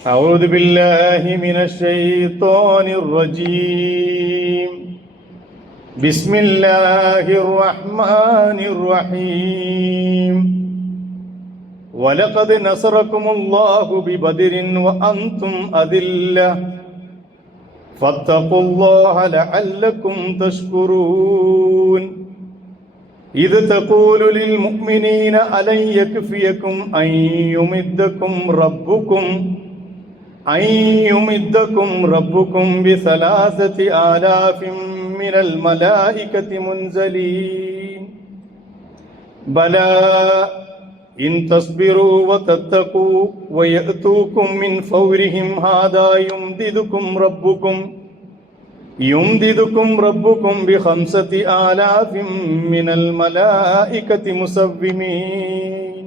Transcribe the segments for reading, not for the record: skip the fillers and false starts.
أعوذ بالله من الشيطان الرجيم. بسم الله الرحمن الرحيم. ولقد نصركم الله ببدر وأنتم أذلة فاتقوا الله لعلكم تشكرون. إذ تقول للمؤمنين ألن يكفيكم أن يمدكم ربكم بثلاثة آلاف من الملائكة منزلين بلى إن تصبروا وتتقوا ويأتوكم من فورهم هذا يمددكم ربكم بخمسة آلاف من الملائكة مسومين.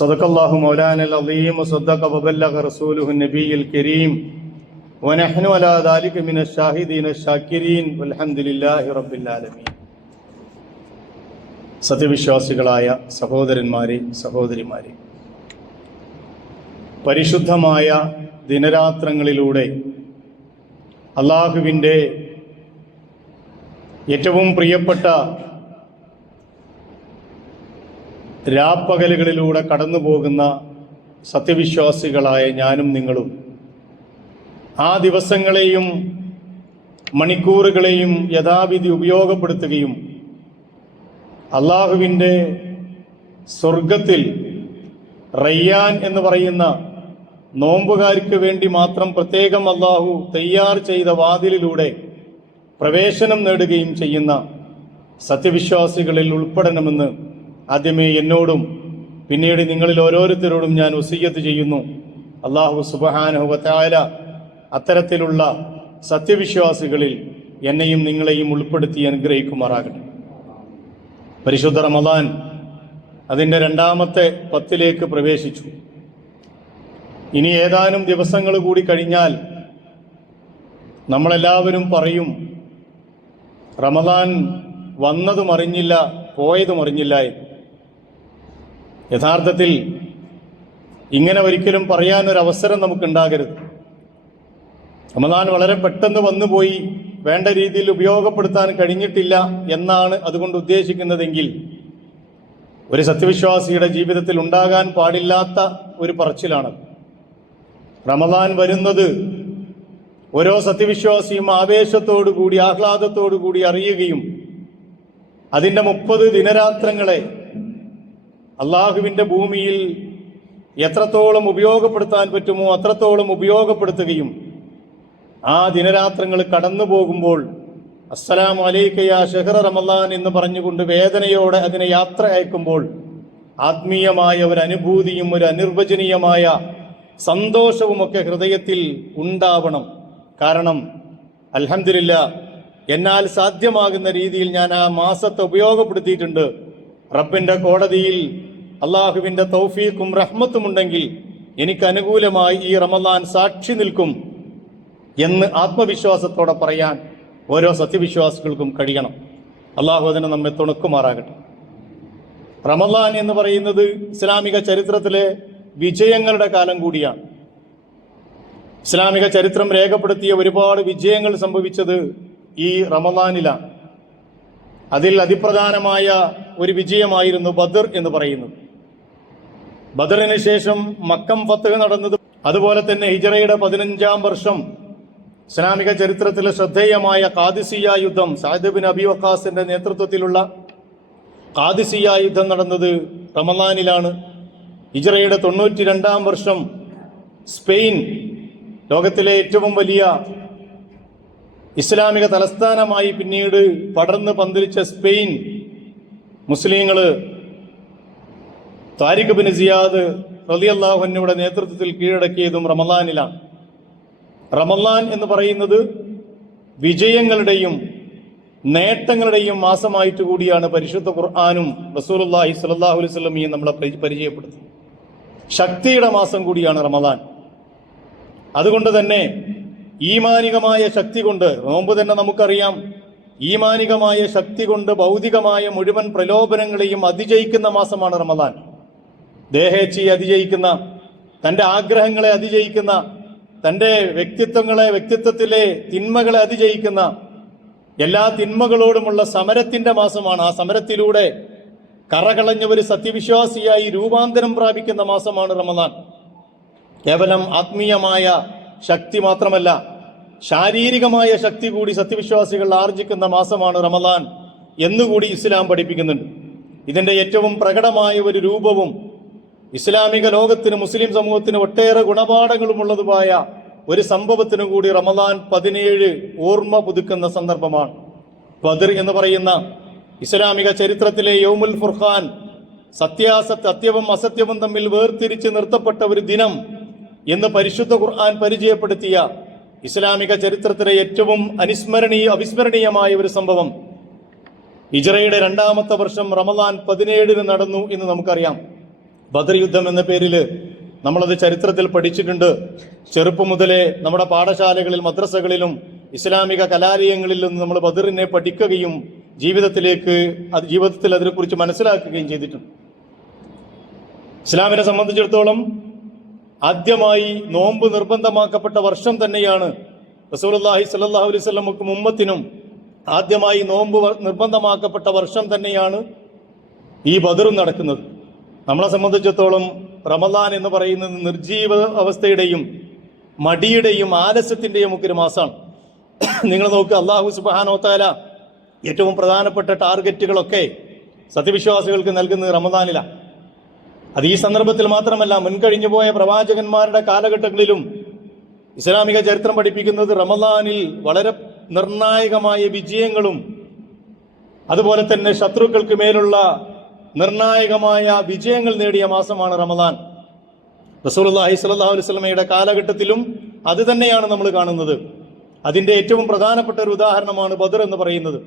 صدق الله مولانا العظيم وصدق وبلغ رسوله النبي الكريم ونحن على ذلك من الشاهدين الشاكرين والحمد لله رب العالمين. സത്യവിശ്വാസികളായ സഹോദരന്മാരെ, സഹോദരിമാരെ, പരിശുദ്ധമായ ദിനരാത്രങ്ങളിലൂടെ അള്ളാഹുവിൻ്റെ ഏറ്റവും പ്രിയപ്പെട്ട രാപ്പകലുകളിലൂടെ കടന്നു പോകുന്ന സത്യവിശ്വാസികളായ ഞാനും നിങ്ങളും ആ ദിവസങ്ങളെയും മണിക്കൂറുകളെയും യഥാവിധി ഉപയോഗപ്പെടുത്തുകയും അള്ളാഹുവിൻ്റെ സ്വർഗത്തിൽ റയ്യാൻ എന്ന് പറയുന്ന നോമ്പുകാർക്ക് വേണ്ടി മാത്രം പ്രത്യേകം അള്ളാഹു തയ്യാർ ചെയ്ത വാതിലിലൂടെ പ്രവേശനം നേടുകയും ചെയ്യുന്ന സത്യവിശ്വാസികളിൽ ഉൾപ്പെടണമെന്ന് ആദ്യമേ എന്നോടും പിന്നീട് നിങ്ങളിൽ ഓരോരുത്തരോടും ഞാൻ വസിയ്യത്ത് ചെയ്യുന്നു. അള്ളാഹു സുബ്ഹാനഹു വ തആല അത്തരത്തിലുള്ള സത്യവിശ്വാസികളിൽ എന്നെയും നിങ്ങളെയും ഉൾപ്പെടുത്തി അനുഗ്രഹിക്കുമാറാകട്ടെ. പരിശുദ്ധ റമദാൻ അതിൻ്റെ രണ്ടാമത്തെ 10ലേക്ക് പ്രവേശിച്ചു. ഇനി ഏതാനും ദിവസങ്ങൾ കൂടി കഴിഞ്ഞാൽ നമ്മളെല്ലാവരും പറയും, റമദാൻ വന്നതും അറിഞ്ഞില്ല പോയതും അറിഞ്ഞില്ല. യഥാർത്ഥത്തിൽ ഇങ്ങനെ ഒരിക്കലും പറയാനൊരവസരം നമുക്കുണ്ടാകരുത്. റമദാൻ വളരെ പെട്ടെന്ന് വന്നുപോയി, വേണ്ട രീതിയിൽ ഉപയോഗപ്പെടുത്താൻ കഴിഞ്ഞിട്ടില്ല എന്നാണ് അതുകൊണ്ട് ഉദ്ദേശിക്കുന്നതെങ്കിൽ ഒരു സത്യവിശ്വാസിയുടെ ജീവിതത്തിൽ ഉണ്ടാകാൻ പാടില്ലാത്ത ഒരു പറച്ചിലാണ്. റമദാൻ വരുന്നത് ഓരോ സത്യവിശ്വാസിയും ആവേശത്തോടു കൂടി ആഹ്ലാദത്തോടു കൂടി അറിയുകയും അതിൻ്റെ 30 ദിനരാത്രങ്ങളെ അള്ളാഹുവിൻ്റെ ഭൂമിയിൽ എത്രത്തോളം ഉപയോഗപ്പെടുത്താൻ പറ്റുമോ അത്രത്തോളം ഉപയോഗപ്പെടുത്തുകയും ആ ദിനരാത്രങ്ങൾ കടന്നു പോകുമ്പോൾ അസ്സലാമു അലൈക യാ ഷഹ്റ റമളാൻ എന്ന് പറഞ്ഞുകൊണ്ട് വേദനയോടെ അതിനെ യാത്ര അയക്കുമ്പോൾ ആത്മീയമായ ഒരു അനുഭൂതിയും ഒരു അനിർവചനീയമായ സന്തോഷവുമൊക്കെ ഹൃദയത്തിൽ ഉണ്ടാവണം. കാരണം അൽഹംദുലില്ലാഹ് എന്നാൽ സാധ്യമാകുന്ന രീതിയിൽ ഞാൻ ആ മാസത്തെ ഉപയോഗപ്പെടുത്തിയിട്ടുണ്ട്. റബ്ബിൻ്റെ കോടതിയിൽ അള്ളാഹുവിൻ്റെ തൗഫീഖും റഹ്മത്തും ഉണ്ടെങ്കിൽ എനിക്ക് അനുകൂലമായി ഈ റമളാൻ സാക്ഷി നിൽക്കും എന്ന് ആത്മവിശ്വാസത്തോടെ പറയാൻ ഓരോ സത്യവിശ്വാസികൾക്കും കഴിയണം. അള്ളാഹു അതിനെ നമ്മെ തുണക്കുമാറാകട്ടെ. റമളാൻ എന്ന് പറയുന്നത് ഇസ്ലാമിക ചരിത്രത്തിലെ വിജയങ്ങളുടെ കാലം കൂടിയാണ്. ഇസ്ലാമിക ചരിത്രം രേഖപ്പെടുത്തിയ ഒരുപാട് വിജയങ്ങൾ സംഭവിച്ചത് ഈ റമളാനിലാണ്. അതിൽ അതിപ്രധാനമായ ഒരു വിജയമായിരുന്നു ബദർ എന്ന് പറയുന്നത്. ബദറിന് ശേഷം മക്കം ഫത്ഹ് നടന്നത്, അതുപോലെ തന്നെ ഹിജറയുടെ 15-ാം വർഷം ഇസ്ലാമിക ചരിത്രത്തിലെ ശ്രദ്ധേയമായ ഖാദിസിയ്യ യുദ്ധം, സഅദ് ബിൻ അബി വഖാസിന്റെ നേതൃത്വത്തിലുള്ള ഖാദിസിയ്യ യുദ്ധം നടന്നത് റമളാനിലാണ്. ഹിജറയുടെ 92-ാം വർഷം സ്പെയിൻ, ലോകത്തിലെ ഏറ്റവും വലിയ ഇസ്ലാമിക തലസ്ഥാനമായി പിന്നീട് പടർന്ന് പന്തലിച്ച സ്പെയിൻ, മുസ്ലിങ്ങൾ താരിഖ് ബിൻ സിയാദ് റളിയല്ലാഹു അൻഹുവിന്റെ നേതൃത്വത്തിൽ കീഴടക്കിയതും റമളാനിലാണ്. റമളാൻ എന്ന് പറയുന്നത് വിജയങ്ങളുടെയും നേട്ടങ്ങളുടെയും മാസമായിട്ട് കൂടിയാണ് പരിശുദ്ധ ഖുർആനും റസൂലുള്ളാഹി സ്വല്ലല്ലാഹു അലൈഹി വസല്ലമയും നമ്മളെ പരിചയപ്പെടുത്തുന്നത്. ശക്തിയുടെ മാസം കൂടിയാണ് റമളാൻ. അതുകൊണ്ട് തന്നെ ഈമാനികമായ ശക്തി കൊണ്ട്, നോമ്പ് തന്നെ നമുക്കറിയാം, ഈമാനികമായ ശക്തി കൊണ്ട് ഭൗതികമായ മുഴുവൻ പ്രലോഭനങ്ങളെയും അതിജയിക്കുന്ന മാസമാണ് റമദാൻ. ദേഹേച്ഛയെ അതിജയിക്കുന്ന, തൻ്റെ ആഗ്രഹങ്ങളെ അതിജയിക്കുന്ന, തൻ്റെ വ്യക്തിത്വത്തിലെ തിന്മകളെ അതിജയിക്കുന്ന, എല്ലാ തിന്മകളോടുമുള്ള സമരത്തിന്റെ മാസമാണ്. ആ സമരത്തിലൂടെ കറകളഞ്ഞ ഒരു സത്യവിശ്വാസിയായി രൂപാന്തരം പ്രാപിക്കുന്ന മാസമാണ് റമദാൻ. കേവലം ആത്മീയമായ ശക്തി മാത്രമല്ല, ശാരീരികമായ ശക്തി കൂടി സത്യവിശ്വാസികൾ ആർജിക്കുന്ന മാസമാണ് റമദാൻ എന്നുകൂടി ഇസ്ലാം പഠിപ്പിക്കുന്നുണ്ട്. ഇതിന്റെ ഏറ്റവും പ്രകടമായ ഒരു രൂപവും ഇസ്ലാമിക ലോകത്തിന്, മുസ്ലിം സമൂഹത്തിന് ഒട്ടേറെ ഗുണപാഠങ്ങളുമുള്ളതുമായ ഒരു സംഭവത്തിനു കൂടി റമദാൻ 17 ഓർമ്മ പുതുക്കുന്ന സന്ദർഭമാണ്. ബദർ എന്ന് പറയുന്ന ഇസ്ലാമിക ചരിത്രത്തിലെ യൗമുൽ ഫുർഖാൻ, സത്യവും അസത്യവും തമ്മിൽ വേർതിരിച്ച് നിർത്തപ്പെട്ട ഒരു ദിനം എന്ന് പരിശുദ്ധ ഖുർആൻ പരിചയപ്പെടുത്തിയ ഇസ്ലാമിക ചരിത്രത്തിലെ ഏറ്റവും അവിസ്മരണീയമായ ഒരു സംഭവം ഹിജ്റയുടെ 2ാമത്തെ വർഷം റമദാൻ 17 നടന്നു എന്ന് നമുക്കറിയാം. ബദർ യുദ്ധം എന്ന പേരിൽ നമ്മളത് ചരിത്രത്തിൽ പഠിച്ചിട്ടുണ്ട്. ചെറുപ്പം മുതലേ നമ്മുടെ പാഠശാലകളിൽ, മദ്രസകളിലും ഇസ്ലാമിക കലാലയങ്ങളിലും നമ്മൾ ബദറിനെ പഠിക്കുകയും ജീവിതത്തിൽ അതിനെക്കുറിച്ച് മനസ്സിലാക്കുകയും ചെയ്തിട്ടുണ്ട്. ഇസ്ലാമിനെ സംബന്ധിച്ചിടത്തോളം ആദ്യമായി നോമ്പ് നിർബന്ധമാക്കപ്പെട്ട വർഷം തന്നെയാണ്. റസൂലുള്ളാഹി സ്വല്ലല്ലാഹു അലൈഹി വസല്ലമക്കും ഉമ്മത്തിനും ആദ്യമായി നോമ്പ് നിർബന്ധമാക്കപ്പെട്ട വർഷം തന്നെയാണ് ഈ ബദറും നടക്കുന്നത്. നമ്മളെ സംബന്ധിച്ചിടത്തോളം റമദാൻ എന്ന് പറയുന്നത് നിർജീവ അവസ്ഥയുടെയും മടിയുടെയും ആലസ്യത്തിന്റെയും ഒക്കെ ഒരു മാസമാണ്. നിങ്ങൾ നോക്കുക, അല്ലാഹു സുബ്ഹാനഹു വ തആല ഏറ്റവും പ്രധാനപ്പെട്ട ടാർഗറ്റുകളൊക്കെ സത്യവിശ്വാസികൾക്ക് നൽകുന്നത് റമദാനിലാണ്. അത് ഈ സന്ദർഭത്തിൽ മാത്രമല്ല, മുൻകഴിഞ്ഞു പോയ പ്രവാചകന്മാരുടെ കാലഘട്ടങ്ങളിലും ഇസ്ലാമിക ചരിത്രം പഠിപ്പിക്കുന്നത് റമദാനിൽ വളരെ നിർണായകമായ വിജയങ്ങളും അതുപോലെ തന്നെ ശത്രുക്കൾക്ക് മേലുള്ള നിർണായകമായ വിജയങ്ങൾ നേടിയ മാസമാണ് റമദാൻ. റസൂലുള്ളാഹി സ്വല്ലല്ലാഹു അലൈഹി വസല്ലമയുടെ കാലഘട്ടത്തിലും അത് തന്നെയാണ് നമ്മൾ കാണുന്നത്. അതിന്റെ ഏറ്റവും പ്രധാനപ്പെട്ട ഒരു ഉദാഹരണമാണ് ബദർ എന്ന് പറയുന്നത്.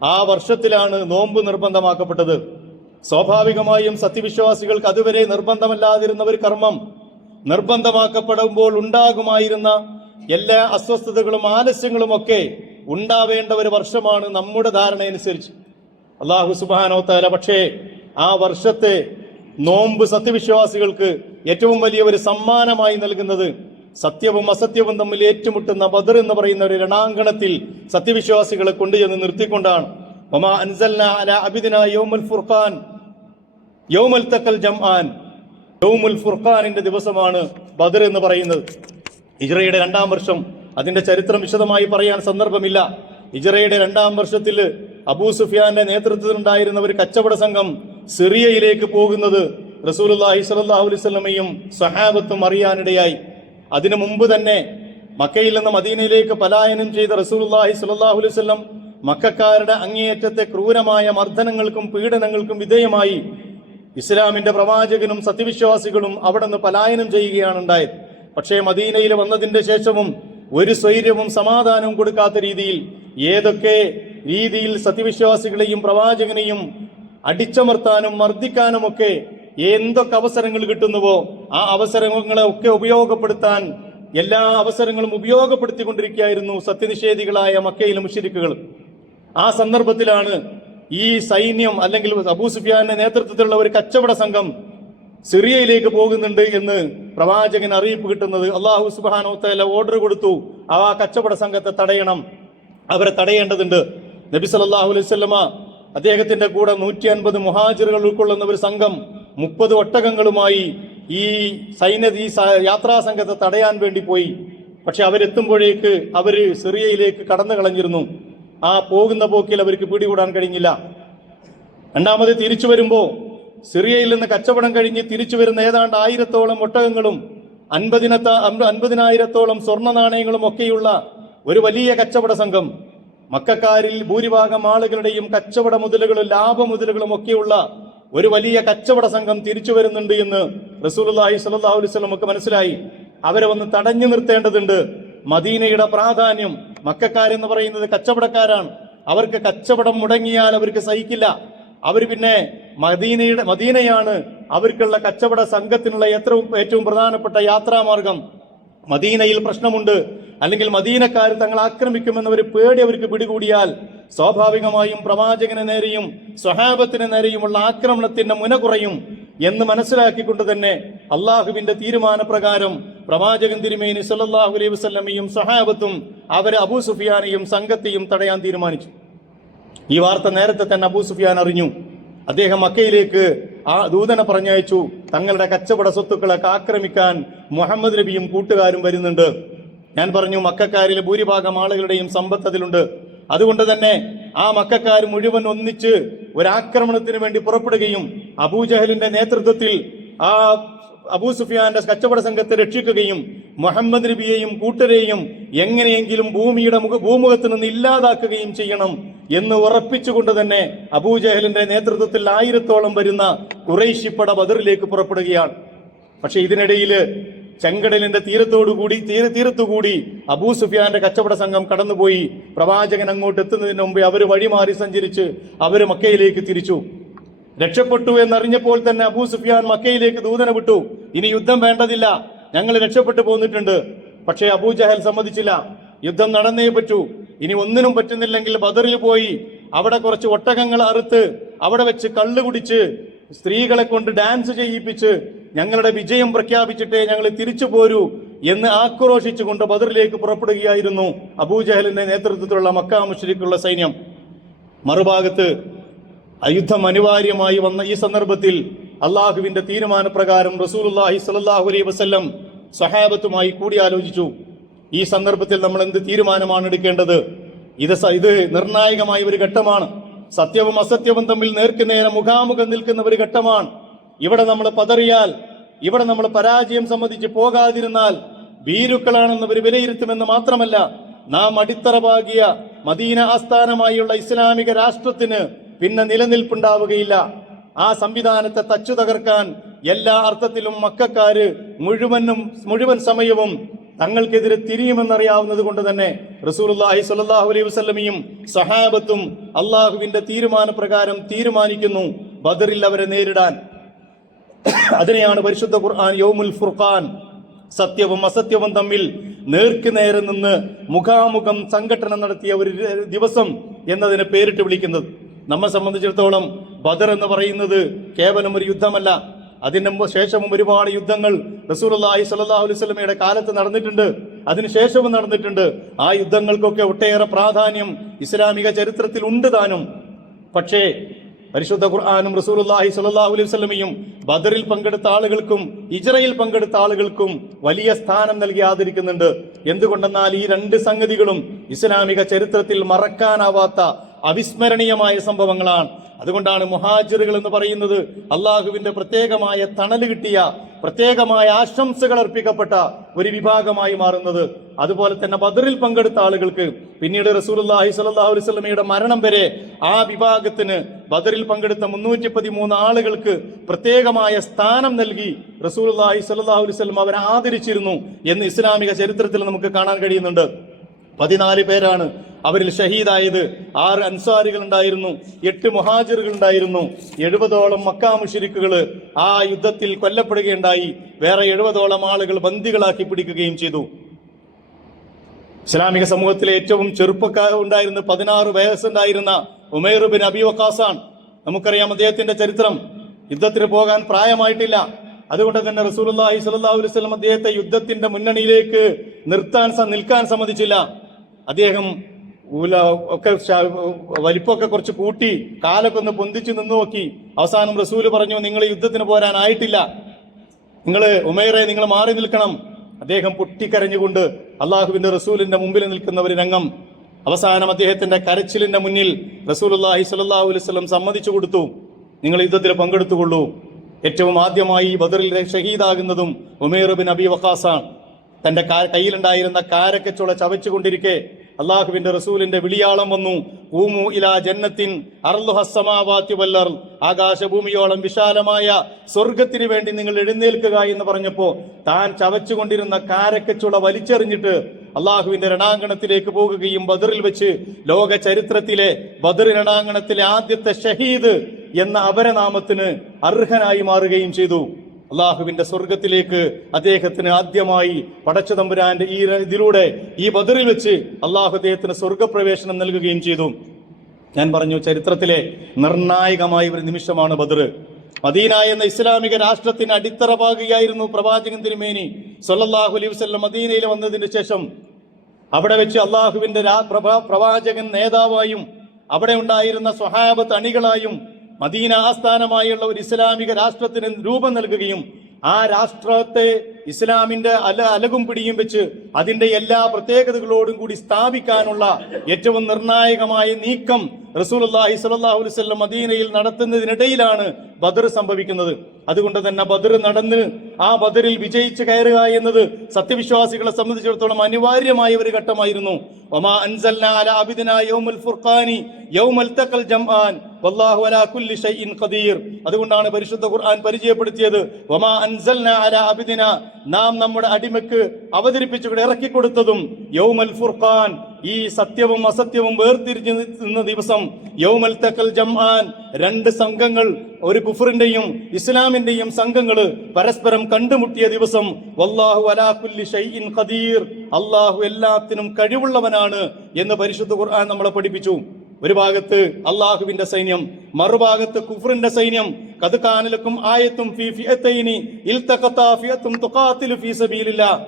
ആ വർഷത്തിലാണ് നോമ്പ് നിർബന്ധമാക്കപ്പെട്ടത്. സ്വാഭാവികമായും സത്യവിശ്വാസികൾക്ക് അതുവരെ നിർബന്ധമല്ലാതിരുന്ന ഒരു കർമ്മം നിർബന്ധമാക്കപ്പെടുമ്പോൾ ഉണ്ടാകുമായിരുന്ന എല്ലാ അസ്വസ്ഥതകളും ആലസ്യങ്ങളും ഒക്കെ ഉണ്ടാവേണ്ട ഒരു വർഷമാണ് നമ്മുടെ ധാരണയനുസരിച്ച്. അല്ലാഹു സുബ്ഹാനഹു വ തആല പക്ഷേ ആ വർഷത്തെ നോമ്പ് സത്യവിശ്വാസികൾക്ക് ഏറ്റവും വലിയ ഒരു സമ്മാനമായി നൽകുന്നത് സത്യവും അസത്യവും തമ്മിൽ ഏറ്റുമുട്ടുന്ന ബദർ എന്ന് പറയുന്ന ഒരു രണാങ്കണത്തിൽ സത്യവിശ്വാസികളെ കൊണ്ടുചെന്ന് നിർത്തിക്കൊണ്ടാണ്. വമാ അൻസൽനാ അലാ അബ്ദിനാ യൗമുൽ ഫുർഖാൻ യൗമുൽ തഖൽ ജംആൻ. യൗമുൽ ഫുർഖാനിന്റെ ദിവസമാണ് ബദർ എന്ന് പറയുന്നത്. ഹിജ്റയുടെ 2ാം വർഷം, അതിന്റെ ചരിത്രം വിശദമായി പറയാൻ സന്ദർഭമില്ല. ഹിജ്റയുടെ 2ാം വർഷത്തിൽ അബൂ സുഫിയാന്റെ നേതൃത്വത്തിലുണ്ടായിരുന്ന ഒരു കച്ചവട സംഘം സിറിയയിലേക്ക് പോകുന്നത് റസൂലുള്ളാഹി സ്വല്ലല്ലാഹു അലൈഹി വസല്ലമയും സഹാബത്തും അറിയാനിടയായി. അതിനു മുമ്പ് തന്നെ മക്കയിൽ നിന്ന് മദീനയിലേക്ക് പലായനം ചെയ്ത റസൂലുള്ളാഹി സ്വല്ലല്ലാഹു അലൈഹി വസല്ലം മക്കക്കാരുടെ അങ്ങേയറ്റത്തെ ക്രൂരമായ മർദ്ദനങ്ങൾക്കും പീഡനങ്ങൾക്കും വിധേയമായി ഇസ്ലാമിന്റെ പ്രവാചകനും സത്യവിശ്വാസികളും അവിടെ നിന്ന് പലായനം ചെയ്യുകയാണ് ഉണ്ടായത്. പക്ഷേ മദീനയിൽ വന്നതിന്റെ ശേഷവും ഒരു സ്വൈര്യവും സമാധാനവും കൊടുക്കാത്ത രീതിയിൽ ഏതൊക്കെ രീതിയിൽ സത്യവിശ്വാസികളെയും പ്രവാചകനെയും അടിച്ചമർത്താനും മർദ്ദിക്കാനുമൊക്കെ എന്തൊക്കെ അവസരങ്ങൾ കിട്ടുന്നുവോ ആ അവസരങ്ങളെ ഒക്കെ ഉപയോഗപ്പെടുത്താൻ എല്ലാ അവസരങ്ങളും ഉപയോഗപ്പെടുത്തിക്കൊണ്ടിരിക്കുകയായിരുന്നു സത്യനിഷേധികളായ മക്കയിലെ മുശ്രിക്കുകൾ. ആ സന്ദർഭത്തിലാണ് ഈ സൈന്യം അല്ലെങ്കിൽ അബൂ സുഫിയാന്റെ നേതൃത്വത്തിലുള്ള ഒരു കച്ചവട സംഘം സിറിയയിലേക്ക് പോകുന്നുണ്ട് എന്ന് പ്രവാചകൻ അറിയിപ്പ് കിട്ടുന്നത്. അല്ലാഹു സുബ്ഹാനഹു വ തആല ഓർഡർ കൊടുത്തു, ആ കച്ചവട സംഘത്തെ തടയണം, അവരെ തടയേണ്ടതുണ്ട്. നബി സല്ലല്ലാഹു അലൈഹി വസല്ലമ അദ്ദേഹത്തിന്റെ കൂടെ 150 മുഹാജിറുകൾ ഉൾക്കൊള്ളുന്ന ഒരു സംഘം 30 ഒട്ടകങ്ങളുമായി ഈ യാത്രാ സംഘത്തെ തടയാൻ വേണ്ടി പോയി. പക്ഷെ അവരെത്തുമ്പോഴേക്ക് അവര് സിറിയയിലേക്ക് കടന്നു കളഞ്ഞിരുന്നു. ആ പോകുന്ന പോക്കിൽ അവർക്ക് പിടികൂടാൻ കഴിഞ്ഞില്ല. രണ്ടാമത് തിരിച്ചു വരുമ്പോ സിറിയയിൽ നിന്ന് കച്ചവടം കഴിഞ്ഞ് തിരിച്ചു വരുന്ന ഏതാണ്ട് 1000-ഓളം ഒട്ടകങ്ങളും 50,000-ഓളം സ്വർണ്ണ നാണയങ്ങളും ഒക്കെയുള്ള ഒരു വലിയ കച്ചവട സംഘം, മക്കക്കാരിൽ ഭൂരിഭാഗം ആളുകളുടെയും കച്ചവട മുതലുകളും ലാഭമുതലുകളും ഒക്കെയുള്ള ഒരു വലിയ കച്ചവട സംഘം തിരിച്ചു വരുന്നുണ്ട് എന്ന് റസൂലുള്ളാഹി സ്വല്ലല്ലാഹു അലൈഹി വസല്ലം നമുക്ക് മനസ്സിലായി. അവരെ ഒന്ന് തടഞ്ഞു നിർത്തേണ്ടതുണ്ട്. മദീനയുടെ പ്രാധാന്യം, മക്കക്കാരെന്ന് പറയുന്നത് കച്ചവടക്കാരാണ്. അവർക്ക് കച്ചവടം മുടങ്ങിയാൽ അവർക്ക് സഹിക്കില്ല. അവർ പിന്നെ മദീനയാണ് അവർക്കുള്ള കച്ചവട സംഘത്തിനുള്ള ഏറ്റവും പ്രധാനപ്പെട്ട യാത്രാമാർഗം. മദീനയിൽ പ്രശ്നമുണ്ട്, അല്ലെങ്കിൽ മദീനക്കാർ തങ്ങൾ ആക്രമിക്കുമെന്നൊരു പേടി അവർക്ക് പിടികൂടിയാൽ സ്വാഭാവികമായും പ്രവാചകന് നേരെയും സ്വഹാബത്തിന് നേരെയുമുള്ള ആക്രമണത്തിന്റെ മുന കുറയും. എന്ന് മനസ്സിലാക്കിക്കൊണ്ട് തന്നെ അള്ളാഹുവിന്റെ തീരുമാനപ്രകാരം പ്രവാചകൻ തിരുമേനി സല്ലല്ലാഹു അലൈഹി വസല്ലമയും സഹാബത്തും അവരെ അബൂ സുഫിയാനെയും സംഘത്തെയും തടയാൻ തീരുമാനിച്ചു. ഈ വാർത്ത നേരത്തെ തന്നെ അബൂ സുഫിയാൻ അറിഞ്ഞു. അദ്ദേഹം മക്കയിലേക്ക് ആ ദൂതനെ പറഞ്ഞയച്ചു, തങ്ങളുടെ കച്ചവട സ്വത്തുക്കളൊക്കെ ആക്രമിക്കാൻ മുഹമ്മദ് നബിയും കൂട്ടുകാരും വരുന്നുണ്ട്. ഞാൻ പറഞ്ഞു, മക്കക്കാരിലെ ഭൂരിഭാഗം ആളുകളുടെയും സമ്പത്ത് അതിലുണ്ട്. അതുകൊണ്ട് തന്നെ ആ മക്കക്കാർ മുഴുവൻ ഒന്നിച്ച് ഒരാക്രമണത്തിന് വേണ്ടി പുറപ്പെടുകയും അബൂജഹലിന്റെ നേതൃത്വത്തിൽ ആ അബൂ സുഫിയാന്റെ കച്ചവട സംഘത്തെ രക്ഷിക്കുകയും മുഹമ്മദ് നബിയെയും കൂട്ടരെയും എങ്ങനെയെങ്കിലും ഭൂമുഖത്ത് നിന്ന് ഇല്ലാതാക്കുകയും ചെയ്യണം എന്ന് ഉറപ്പിച്ചുകൊണ്ട് തന്നെ അബൂജഹലിന്റെ നേതൃത്വത്തിൽ 1000-ഓളം വരുന്ന ഖുറൈശി പട ബദറിലേക്ക് പുറപ്പെടുകയാണ്. പക്ഷെ ഇതിനിടയിൽ ചെങ്കടലിന്റെ തീരത്തുകൂടി അബൂ സുഫിയാന്റെ കച്ചവട സംഘം കടന്നുപോയി. പ്രവാചകൻ അങ്ങോട്ട് എത്തുന്നതിന് മുമ്പേ അവർ വഴിമാറി സഞ്ചരിച്ച് അവർ മക്കയിലേക്ക് തിരിച്ചു. രക്ഷപ്പെട്ടു എന്നറിഞ്ഞപ്പോൾ തന്നെ അബൂ സുഫിയാൻ മക്കയിലേക്ക് ദൂതനെ വിട്ടു. ഇനി യുദ്ധം വേണ്ടതില്ല, ഞങ്ങൾ രക്ഷപ്പെട്ടു പോന്നിട്ടുണ്ട്. പക്ഷേ അബൂജഹൽ സമ്മതിച്ചില്ല. യുദ്ധം നടന്നേ പറ്റൂ. ഇനി ഒന്നിനും പറ്റുന്നില്ലെങ്കിൽ ബദറിൽ പോയി അവിടെ കുറച്ച് ഒട്ടകങ്ങൾ അറുത്ത് അവിടെ വെച്ച് കള്ളു കുടിച്ച് സ്ത്രീകളെ കൊണ്ട് ഡാൻസ് ചെയ്യിപ്പിച്ച് ഞങ്ങളുടെ വിജയം പ്രഖ്യാപിച്ചിട്ടേ ഞങ്ങൾ തിരിച്ചു പോരൂ എന്ന് ആക്രോശിച്ചുകൊണ്ട് ബദറിലേക്ക് പുറപ്പെടുകയായിരുന്നു അബൂജഹലിന്റെ നേതൃത്വത്തിലുള്ള മക്ക മുശ്രിക്കുള്ള സൈന്യം. മറുഭാഗത്ത് യുദ്ധം അനിവാര്യമായി വന്ന ഈ സന്ദർഭത്തിൽ അള്ളാഹുവിന്റെ തീരുമാനപ്രകാരം റസൂലുള്ളാഹി സ്വല്ലല്ലാഹു അലൈഹി വസല്ലം സഹാബത്തുമായി കൂടിയാലോചിച്ചു. ഈ സന്ദർഭത്തിൽ നമ്മൾ എന്ത് തീരുമാനമാണ് എടുക്കേണ്ടത്? ഇത് നിർണായകമായ ഒരു ഘട്ടമാണ്. സത്യവും അസത്യവും തമ്മിൽ നേർക്കുനേരെ മുഖാമുഖം നിൽക്കുന്ന ഒരു ഘട്ടമാണ്. ഇവിടെ നമ്മൾ പതറിയാൽ, ഇവിടെ നമ്മൾ പരാജയം സംബന്ധിച്ച് പോകാതിരുന്നാൽ ഭീരുക്കളാണെന്ന് ഒരു വിലയിരുത്തുമെന്ന് മാത്രമല്ല, നാം അടിത്തറ പാകിയ മദീന ആസ്ഥാനമായുള്ള ഇസ്ലാമിക രാഷ്ട്രത്തിന് പിന്നെ നിലനിൽപ്പുണ്ടാവുകയില്ല. ആ സംവിധാനത്തെ തച്ചു തകർക്കാൻ എല്ലാ അർത്ഥത്തിലും മക്കക്കാര് മുഴുവൻ സമയവും തങ്ങൾക്കെതിരെ തിരിയുമെന്നറിയാവുന്നത് കൊണ്ട് തന്നെ റസൂലുള്ളാഹി സ്വല്ലല്ലാഹു അലൈഹി വസല്ലമയും സഹാബത്തും അള്ളാഹുവിന്റെ തീരുമാനപ്രകാരം തീരുമാനിക്കുന്നു ബദറിൽ അവരെ നേരിടാൻ. അതിനെയാണ് പരിശുദ്ധ ഖുർആൻ യൗമുൽ ഫുർഖാൻ, സത്യവും അസത്യവും തമ്മിൽ നേർക്കുനേരെ നിന്ന് മുഖാമുഖം സംഘട്ടനം നടത്തിയ ഒരു ദിവസം എന്നതിനെ പേരിട്ട് വിളിക്കുന്നത്. നമ്മെ സംബന്ധിച്ചിടത്തോളം ബദർ എന്ന് പറയുന്നത് കേവലം ഒരു യുദ്ധമല്ല. അതിന് ശേഷവും ഒരുപാട് യുദ്ധങ്ങൾ റസൂലുള്ളാഹി സ്വല്ലല്ലാഹു അലൈഹി വസല്ലമയുടെ കാലത്ത് നടന്നിട്ടുണ്ട്, അതിനുശേഷവും നടന്നിട്ടുണ്ട്. ആ യുദ്ധങ്ങൾക്കൊക്കെ ഒട്ടേറെ പ്രാധാന്യം ഇസ്ലാമിക ചരിത്രത്തിൽ ഉണ്ട് താനും. പക്ഷേ പരിശുദ്ധ ഖുർആനും റസൂലുള്ളാഹി സ്വല്ലല്ലാഹു അലൈഹി വസല്ലമയും ബദറിൽ പങ്കെടുത്ത ആളുകൾക്കും ഹിജ്റയിൽ പങ്കെടുത്ത ആളുകൾക്കും വലിയ സ്ഥാനം നൽകി ആദരിക്കുന്നുണ്ട്. എന്തുകൊണ്ടെന്നാൽ ഈ രണ്ട് സംഗതികളും ഇസ്ലാമിക ചരിത്രത്തിൽ മറക്കാനാവാത്ത അവിസ്മരണീയമായ സംഭവങ്ങളാണ്. അതുകൊണ്ടാണ് മുഹാജിറുകൾ എന്ന് പറയുന്നത് അള്ളാഹുവിന്റെ പ്രത്യേകമായ തണല് കിട്ടിയ, പ്രത്യേകമായ ആശംസകൾ അർപ്പിക്കപ്പെട്ട ഒരു വിഭാഗമായി മാറുന്നത്. അതുപോലെ തന്നെ ബദറിൽ പങ്കെടുത്ത ആളുകൾക്ക് പിന്നീട് റസൂലുള്ളാഹി സ്വല്ലല്ലാഹു അലൈഹി വസല്ലമയുടെ മരണം വരെ ആ വിഭാഗത്തിന്, ബദറിൽ പങ്കെടുത്ത 313 ആളുകൾക്ക് പ്രത്യേകമായ സ്ഥാനം നൽകി റസൂലുള്ളാഹി സ്വല്ലല്ലാഹു അലൈഹി വസല്ലം അവരെ ആദരിച്ചിരുന്നു എന്ന് ഇസ്ലാമിക ചരിത്രത്തിൽ നമുക്ക് കാണാൻ കഴിയുന്നുണ്ട്. 14 പേരാണ് അവരിൽ ഷഹീദായത്. 6 അൻസാരികൾ ഉണ്ടായിരുന്നു, 8 മുഹാജിറുകൾ ഉണ്ടായിരുന്നു. 70ഓളം മക്കാ മുശ്രിക്കുകൾ ആ യുദ്ധത്തിൽ കൊല്ലപ്പെടുകയുണ്ടായി. വേറെ 70ഓളം ആളുകൾ ബന്ദികളാക്കി പിടിക്കുകയും ചെയ്തു. ഇസ്ലാമിക സമൂഹത്തിലെ ഏറ്റവും ചെറുപ്പക്കാർ ഉണ്ടായിരുന്ന 16 വയസ്സുണ്ടായിരുന്ന ഉമൈർ ബിൻ അബി വഖാസാൻ. നമുക്കറിയാം അദ്ദേഹത്തിന്റെ ചരിത്രം. യുദ്ധത്തിന് പോകാൻ പ്രായമായിട്ടില്ല. അതുകൊണ്ട് തന്നെ റസൂലുള്ളാഹി സ്വല്ലല്ലാഹു അലൈഹി വസല്ലം അദ്ദേഹത്തെ യുദ്ധത്തിന്റെ മുന്നണിയിലേക്ക് നിൽക്കാൻ സമ്മതിച്ചില്ല. അദ്ദേഹം ഒക്കെ വലിപ്പമൊക്കെ കുറച്ച് കൂട്ടി കാലൊക്കെ ഒന്ന് പൊന്തിച്ചു നിന്ന് നോക്കി. അവസാനം റസൂല് പറഞ്ഞു, നിങ്ങൾ യുദ്ധത്തിന് പോരാനായിട്ടില്ല, ഉമൈറെ നിങ്ങൾ മാറി നിൽക്കണം. അദ്ദേഹം പൊട്ടിക്കരഞ്ഞുകൊണ്ട് അള്ളാഹുവിന്റെ റസൂലിന്റെ മുമ്പിൽ നിൽക്കുന്ന ഒരു രംഗം. അവസാനം അദ്ദേഹത്തിന്റെ കരച്ചിലിന്റെ മുന്നിൽ റസൂലുള്ളാഹി സ്വല്ലല്ലാഹു അലൈഹി വസല്ലം സമ്മതിച്ചു കൊടുത്തു, നിങ്ങൾ യുദ്ധത്തിൽ പങ്കെടുത്തുകൊള്ളൂ. ഏറ്റവും ആദ്യമായി ബദറിൽ ഷഹീദാകുന്നതും ഉമൈർ ബിൻ അബി വഖാസാണ്. തന്റെ കയ്യിലുണ്ടായിരുന്ന കാരക്കച്ചുള ചവച്ചുകൊണ്ടിരിക്കെ അള്ളാഹുവിന്റെ റസൂലിന്റെ വിളിയാളം വന്നു. ഊമു ഇലാ ജന്നത്തിൻ അർളുഹസ് സമാവാതി വൽ അർള്, ആകാശഭൂമിയോളം വിശാലമായ സ്വർഗത്തിന് വേണ്ടി നിങ്ങൾ എഴുന്നേൽക്കുക എന്ന് പറഞ്ഞപ്പോ താൻ ചവച്ചുകൊണ്ടിരുന്ന കാരക്കച്ചുള വലിച്ചെറിഞ്ഞിട്ട് അള്ളാഹുവിന്റെ രണാങ്കണത്തിലേക്ക് പോകുകയും ബദറിൽ വെച്ച് ലോക ചരിത്രത്തിലെ ബദർ രണാങ്കണത്തിലെ ആദ്യത്തെ ഷഹീദ് എന്ന അപരനാമത്തിന് അർഹനായി മാറുകയും ചെയ്തു. അള്ളാഹുവിന്റെ സ്വർഗത്തിലേക്ക് അദ്ദേഹത്തിന് ആദ്യമായി പടച്ചതമ്പുരാന്റെ ഇതിലൂടെ ഈ ബദറിൽ വെച്ച് അള്ളാഹു അദ്ദേഹത്തിന് സ്വർഗപ്രവേശനം നൽകുകയും ചെയ്തു. ഞാൻ പറഞ്ഞു, ചരിത്രത്തിലെ നിർണായകമായ ഒരു നിമിഷമാണ് ബദർ. മദീന എന്ന ഇസ്ലാമിക രാഷ്ട്രത്തിന് അടിത്തറ പാകുകയായിരുന്നു പ്രവാചകൻ തിരുമേനി സ്വല്ലല്ലാഹു അലൈഹി വസല്ലം. മദീനയിൽ വന്നതിന് ശേഷം അവിടെ വെച്ച് അള്ളാഹുവിന്റെ പ്രവാചകൻ നേതാവായും അവിടെ ഉണ്ടായിരുന്ന സ്വഹാബത്ത് അണികളായും മദീന ആസ്ഥാനമായുള്ള ഒരു ഇസ്ലാമിക രാഷ്ട്രത്തിന് രൂപം നൽകുകയും ആ രാഷ്ട്രത്തെ ഇസ്ലാമിന്റെ അലകും പിടിയും വെച്ച് അതിന്റെ എല്ലാ പ്രത്യേകതകളോടും കൂടി സ്ഥാപിക്കാനുള്ള ഏറ്റവും നിർണായകമായ നീക്കം റസൂലുള്ളാഹി സ്വല്ലല്ലാഹു അലൈഹി വസല്ലം മദീനയിൽ നടത്തുന്നതിനിടയിലാണ് ബദർ സംഭവിക്കുന്നത്. അതുകൊണ്ട് തന്നെ ബദർ നടന്ന് ആ ബദറിൽ വിജയിച്ച് കയറുക എന്നത് സത്യവിശ്വാസികളെ സംബന്ധിച്ചിടത്തോളം അനിവാര്യമായ ഒരു ഘട്ടമായിരുന്നു. വമാ അൻസൽനാ അലാ അബ്ദിനാ യൗമൽ ഫുർഖാനി യൗമൽ തഖൽ ജംആൻ വല്ലാഹു അലാ കുല്ലി ഷൈഇൻ ഖദീർ. അതുകൊണ്ടാണ് പരിശുദ്ധ ഖുർആൻ പരിചയപ്പെടുത്തിയത് വമാ അൻസൽനാ അലാ അബ്ദിനാ, നാം നമ്മുടെ അടിമക്ക് അവതരിപ്പിച്ചുകൊണ്ട് ഇറക്കിക്കൊടുത്തതും യൗമൽ ഫുർഖാൻ, ഈ സത്യവും അസത്യവും വേർതിരിഞ്ഞു നിന്ന ദിവസം, യൗമൽ തഖൽ ജംആൻ, രണ്ട് സംഘങ്ങൾ, ഒരു കുഫറിന്റെയും ഇസ്ലാമിന്റെയും സംഘങ്ങൾ പരസ്പരം കണ്ടുമുട്ടിയ ദിവസം, വല്ലാഹു അലാ കുല്ലി ഷൈഇൻ ഖദീർ, അല്ലാഹു എല്ലാത്തിനും കഴിവുള്ളവനാണ് എന്ന് പരിശുദ്ധ ഖുർആൻ നമ്മളെ പഠിപ്പിച്ചു. ഒരു ഭാഗത്ത് അള്ളാഹുവിന്റെ സൈന്യം, മറുഭാഗത്ത് കുഫറിന്റെ സൈന്യം. ഖദ് കാന ലക്കും ആയത്തും ഫീ ഫിഅതൈനി ഇൽതഖതാ ഫിഅത്തും തുഖാതിലു ഫീ സബീലില്ലാഹ്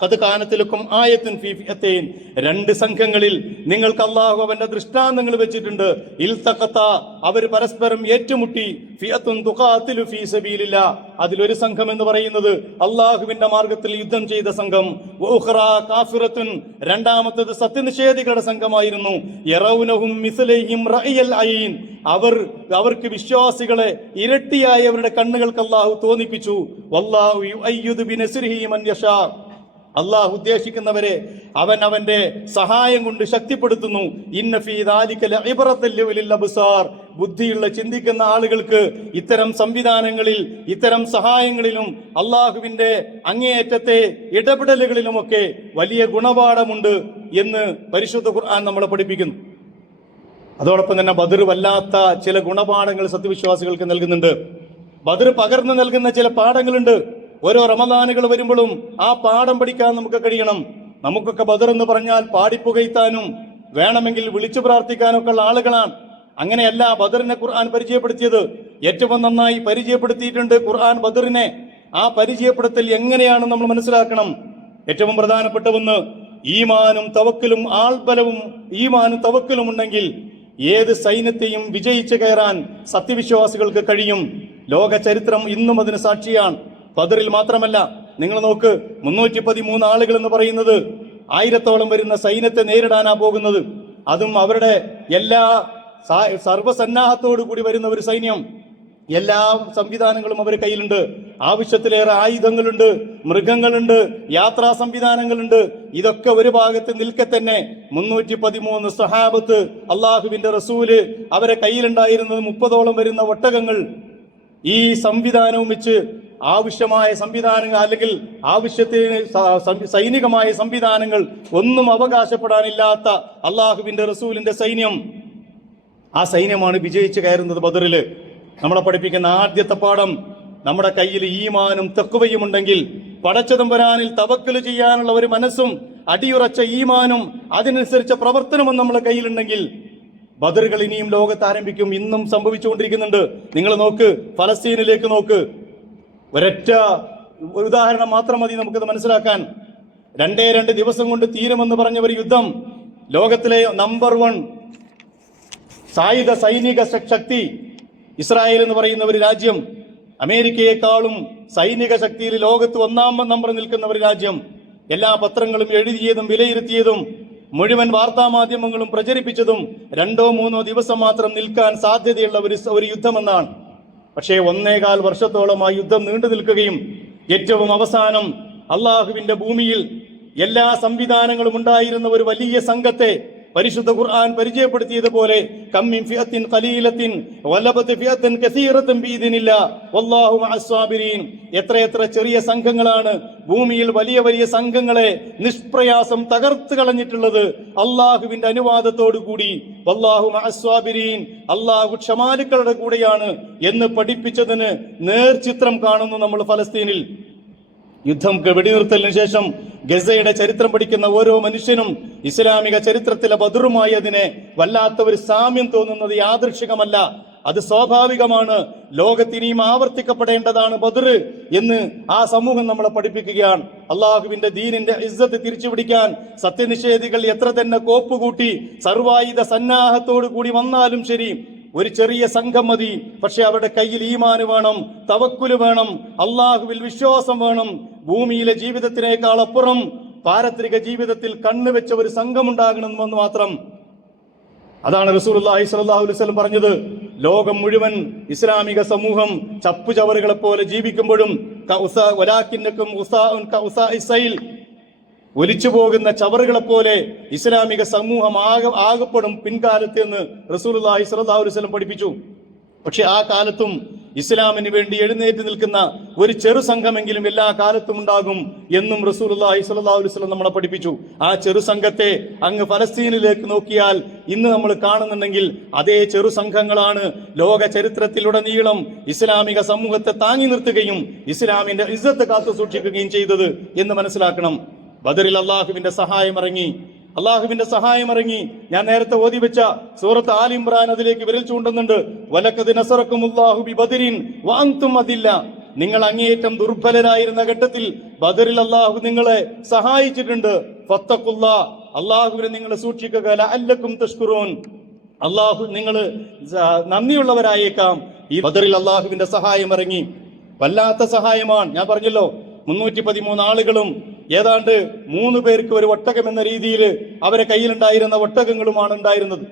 ഖദ് കാനത് ലക്കും ആയത്തുൻ ഫീ ഫിഅതൈൻ, രണ്ട് സംഘങ്ങളിൽ നിങ്ങൾക്ക് അല്ലാഹു അവന്റെ ദൃഷ്ടാന്തങ്ങൾ വെച്ചിട്ടുണ്ട്. ഇൽതഖതാ, അവർ പരസ്പരം ഏറ്റുമുട്ടി. ഫിഅത്തുൻ തുഖാതിലു ഫീ സബീലില്ലാഹ്, അതിലൊരു സംഘം എന്ന് പറയുന്നത് അള്ളാഹുവിന്റെ മാർഗത്തിൽ യുദ്ധം ചെയ്ത സംഘം. വഉഖറാ കാഫിറത്തുൻ, രണ്ടാമത്തേത് സത്യനിഷേധികളുടെ സംഘമായിരുന്നു. യറൗനഹും മിസ്ലൈഹിം റഅയൽ ഐൻ, അവർക്ക് വിശ്വാസികളെ ഇരട്ടിയായി അവരുടെ കണ്ണുകൾക്ക് അല്ലാഹു തോന്നിപ്പിച്ചു. വല്ലാഹു യുഅയ്യിദു ബിനസ്രിഹി മൻ യശാ, അള്ളാഹു ഉദ്ദേശിക്കുന്നവരെ അവൻ അവന്റെ സഹായം കൊണ്ട് ശക്തിപ്പെടുത്തുന്നു. ഇന്ന ഫീ ദാലിക ലഇബ്റത്തൻ ലിഉലിൽ അബ്സാർ, ബുദ്ധിയുള്ള ചിന്തിക്കുന്ന ആളുകൾക്ക് ഇത്തരം സംവിധാനങ്ങളിൽ, ഇത്തരം സഹായങ്ങളിലും അള്ളാഹുവിന്റെ അങ്ങേയറ്റത്തെ ഇടപെടലുകളിലുമൊക്കെ വലിയ ഗുണപാഠമുണ്ട് എന്ന് പരിശുദ്ധ ഖുർആൻ നമ്മളെ പഠിപ്പിക്കുന്നു. അതോടൊപ്പം തന്നെ ബദർ വല്ലാത്ത ചില ഗുണപാഠങ്ങൾ സത്യവിശ്വാസികൾക്ക് നൽകുന്നുണ്ട്. ബദർ പകർന്നു നൽകുന്ന ചില പാഠങ്ങളുണ്ട്. ഓരോ റമദാനുകൾ വരുമ്പോഴും ആ പാഠം പഠിക്കാൻ നമുക്ക് കഴിയണം. നമുക്കൊക്കെ ബദർ എന്ന് പറഞ്ഞാൽ പാടിപ്പുകയ്ത്താനും വേണമെങ്കിൽ വിളിച്ചു പ്രാർത്ഥിക്കാനൊക്കെ ഉള്ള ആളുകളാണ്. അങ്ങനെയല്ല ബദറിനെ ഖുർആൻ പരിചയപ്പെടുത്തിയത്. ഏറ്റവും നന്നായി പരിചയപ്പെടുത്തിയിട്ടുണ്ട് ഖുർആൻ ബദറിനെ. ആ പരിചയപ്പെടുത്തൽ എങ്ങനെയാണ് നമ്മൾ മനസ്സിലാക്കണം. ഏറ്റവും പ്രധാനപ്പെട്ട ഒന്ന്, ഈമാനും തവക്കലും, ആൾബലവും ഈമാനും തവക്കലും ഉണ്ടെങ്കിൽ ഏത് സൈന്യത്തെയും വിജയിച്ചു കയറാൻ സത്യവിശ്വാസികൾക്ക് കഴിയും. ലോക ചരിത്രം ഇന്നും അതിന് സാക്ഷിയാണ്. ബദറിൽ മാത്രമല്ല, നിങ്ങൾ നോക്ക്, 313 ആളുകൾ എന്ന് പറയുന്നത് 1000-ഓളം വരുന്ന സൈന്യത്തെ നേരിടാനാ പോകുന്നത്. അതും അവരുടെ എല്ലാ സർവ്വസന്നാഹത്തോടു കൂടി വരുന്ന ഒരു സൈന്യം. എല്ലാ സംവിധാനങ്ങളും അവർ കയ്യിലുണ്ട്. ആവശ്യത്തിലേറെ ആയുധങ്ങളുണ്ട്, മൃഗങ്ങളുണ്ട്, യാത്രാ സംവിധാനങ്ങളുണ്ട്. ഇതൊക്കെ ഒരു ഭാഗത്ത് നിൽക്കെ തന്നെ 313 സഹാബത്ത്, അള്ളാഹുവിന്റെ റസൂല്, അവരെ കയ്യിലുണ്ടായിരുന്നത് 30-ഓളം വരുന്ന ഒട്ടകങ്ങൾ. ഈ സംവിധാനവും വെച്ച് ആവശ്യമായ സംവിധാനങ്ങൾ, അല്ലെങ്കിൽ ആവശ്യത്തിന് സൈനികമായ സംവിധാനങ്ങൾ ഒന്നും അവകാശപ്പെടാനില്ലാത്ത അള്ളാഹുവിന്റെ റസൂലിന്റെ സൈന്യം, ആ സൈന്യമാണ് വിജയിച്ചു കയറുന്നത് ബദറില്. നമ്മളെ പഠിപ്പിക്കുന്ന ആദ്യത്തെ പാഠം, നമ്മുടെ കയ്യിൽ ഈമാനും തഖ്വയും ഉണ്ടെങ്കിൽ, പടച്ചതമ്പുരാനിൽ തവക്കൽ ചെയ്യാനുള്ള ഒരു മനസ്സും അടിയുറച്ച ഈമാനും അതിനനുസരിച്ച പ്രവർത്തനവും നമ്മുടെ കയ്യിലുണ്ടെങ്കിൽ ബദറുകൾ ഇനിയും ലോകത്ത് ആരംഭിക്കും. ഇന്നും സംഭവിച്ചുകൊണ്ടിരിക്കുന്നുണ്ട്. നിങ്ങൾ നോക്ക്, ഫലസ്തീനിലേക്ക് നോക്ക്. ഒരൊറ്റ ഉദാഹരണം മാത്രം മതി നമുക്കത് മനസ്സിലാക്കാൻ. 2 ദിവസം കൊണ്ട് തീരുമെന്ന് പറഞ്ഞ ഒരു യുദ്ധം, ലോകത്തിലെ നമ്പർ 1 സായുധ സൈനിക ശക്തി ഇസ്രായേൽ എന്ന് പറയുന്ന ഒരു രാജ്യം, അമേരിക്കയെക്കാളും സൈനിക ശക്തിയിൽ ലോകത്ത് 1-ാം നമ്പർ നിൽക്കുന്ന ഒരു രാജ്യം, എല്ലാ പത്രങ്ങളും എഴുതിയതും വിലയിരുത്തിയതും മുഴുവൻ വാർത്താ മാധ്യമങ്ങളും പ്രചരിപ്പിച്ചതും 2-3 ദിവസം മാത്രം നിൽക്കാൻ സാധ്യതയുള്ള ഒരു യുദ്ധമെന്നാണ്. പക്ഷേ 1.25 വർഷത്തോളം ആ യുദ്ധം നീണ്ടു നിൽക്കുകയും ഏറ്റവും അവസാനം അള്ളാഹുവിന്റെ ഭൂമിയിൽ എല്ലാ സംവിധാനങ്ങളും ഉണ്ടായിരുന്ന ഒരു വലിയ സംഘത്തെ പരിശുദ്ധ ഖുർആൻ പരിചയപ്പെടുത്തിയതുപോലെ കമ്മിൻ ഫിഅത്തിൻ ഖലീലത്തിൻ വലബത് ഫിഅത്തൻ കസീറത്തൻ ബിഇദ്നില്ലാഹ് വല്ലാഹു മഅസ് സാബിരീൻ. എത്രയെത്ര ചെറിയ സംഘങ്ങളാണ് ഭൂമിയിൽ വലിയ വലിയ സംഘങ്ങളെ നിഷ്പ്രയാസം തകർത്ത് കളഞ്ഞിട്ടുള്ളത് അള്ളാഹുവിന്റെ അനുവാദത്തോടു കൂടി. വല്ലാഹു മഅസ് സാബിരീൻ, അള്ളാഹു ക്ഷമാലുക്കളുടെ കൂടെയാണ് എന്ന് പഠിപ്പിച്ചതിന് നേർചിത്രം കാണുന്നു നമ്മൾ ഫലസ്തീനിൽ. യുദ്ധം വെടിനിർത്തലിന് ശേഷം ഗസയുടെ ചരിത്രം പഠിക്കുന്ന ഓരോ മനുഷ്യനും ഇസ്ലാമിക ചരിത്രത്തിലെ ബദറുമായി അതിനെ വല്ലാത്ത ഒരു സാമ്യം തോന്നുന്നത് യാദൃശികമല്ല. അത് സ്വാഭാവികമാണ്, ലോകത്തിനിയും ആവർത്തിക്കപ്പെടേണ്ടതാണ് ബദർ എന്ന് ആ സമൂഹം നമ്മളെ പഠിപ്പിക്കുകയാണ്. അള്ളാഹുവിന്റെ ദീനിന്റെ ഇസ്സത്ത് തിരിച്ചു പിടിക്കാൻ സത്യനിഷേധികൾ എത്ര തന്നെ കോപ്പുകൂട്ടി സർവായുധ സന്നാഹത്തോടു കൂടി വന്നാലും ശരി, ഒരു ചെറിയ സംഘം മതി. പക്ഷെ അവരുടെ കയ്യിൽ ഈമാന് വേണം, തവക്കുല് വേണം, അള്ളാഹുവിൽ വിശ്വാസം വേണം. ഭൂമിയിലെ ജീവിതത്തിനേക്കാൾ അപ്പുറം പാരത്രിക ജീവിതത്തിൽ കണ്ണുവെച്ച ഒരു സംഘമുണ്ടാകണമെന്ന് മാത്രം. അതാണ് റസൂലുള്ളാഹി സ്വല്ലല്ലാഹു അലൈഹി വസല്ലം പറഞ്ഞത്. ലോകം മുഴുവൻ ഇസ്ലാമിക സമൂഹം ചപ്പുചവറുകളെ പോലെ ജീവിക്കുമ്പോഴും ഒലിച്ചു പോകുന്ന ചവറുകളെ പോലെ ഇസ്ലാമിക സമൂഹം ആകപ്പെടും പിൻകാലത്ത് എന്ന് റസൂലുള്ളാഹി സ്വല്ലല്ലാഹു അലൈഹി വസല്ലം പഠിപ്പിച്ചു. പക്ഷെ ആ കാലത്തും ഇസ്ലാമിന് വേണ്ടി എഴുന്നേറ്റ് നിൽക്കുന്ന ഒരു ചെറു സംഘമെങ്കിലും എല്ലാ കാലത്തും ഉണ്ടാകും എന്നും റസൂലുള്ളാഹി സ്വല്ലല്ലാഹു അലൈഹി വസല്ലം നമ്മളെ പഠിപ്പിച്ചു. ആ ചെറു സംഘത്തെ അങ്ങ് ഫലസ്തീനിലേക്ക് നോക്കിയാൽ ഇന്ന് നമ്മൾ കാണുന്നുണ്ടെങ്കിൽ അതേ ചെറു സംഘങ്ങളാണ് ലോക ചരിത്രത്തിലുടനീളം ഇസ്ലാമിക സമൂഹത്തെ താങ്ങി നിർത്തുകയും ഇസ്ലാമിന്റെ ഇസ്സത്ത് കാത്തു സൂക്ഷിക്കുകയും ചെയ്തത് എന്ന് മനസ്സിലാക്കണം. ബദറിൽ അള്ളാഹുവിന്റെ സഹായം ഇറങ്ങി. ഞാൻ നേരത്തെ ഓതി വെച്ച സൂറത്ത് ആൽ ഇംറാൻ അതിലേക്ക് വിരൽ ചൂണ്ടുന്നുണ്ട്. വലഖദ് നസറക്കുമുല്ലാഹു ബിബദരിൻ വഅൻതും അദില്ല. നിങ്ങൾ അങ്ങേയറ്റം ദുർബലരായിരുന്ന ഘട്ടത്തിൽ ബദറിൽ അള്ളാഹു നിങ്ങളെ സഹായിച്ചിട്ടുണ്ട്. ഫത്തഖുല്ലാ, അള്ളാഹുവിനെ നിങ്ങൾ സൂക്ഷിക്കുക. ലഅല്ലക്കും തഷ്കുറൂൻ, അള്ളാഹു നിങ്ങൾ നന്ദിയുള്ളവരായേക്കാം. ഈ ബദറിൽ അള്ളാഹുവിന്റെ സഹായം ഇറങ്ങി. വല്ലാത്ത സഹായമാണ്. ഞാൻ പറഞ്ഞല്ലോ, 313 ആളുകളും ഏതാണ്ട് 3 പേർക്ക് ഒരു ഒട്ടകം എന്ന രീതിയിൽ അവരെ കയ്യിലുണ്ടായിരുന്ന ഒട്ടകങ്ങളുമാണ് ഉണ്ടായിരുന്നത്.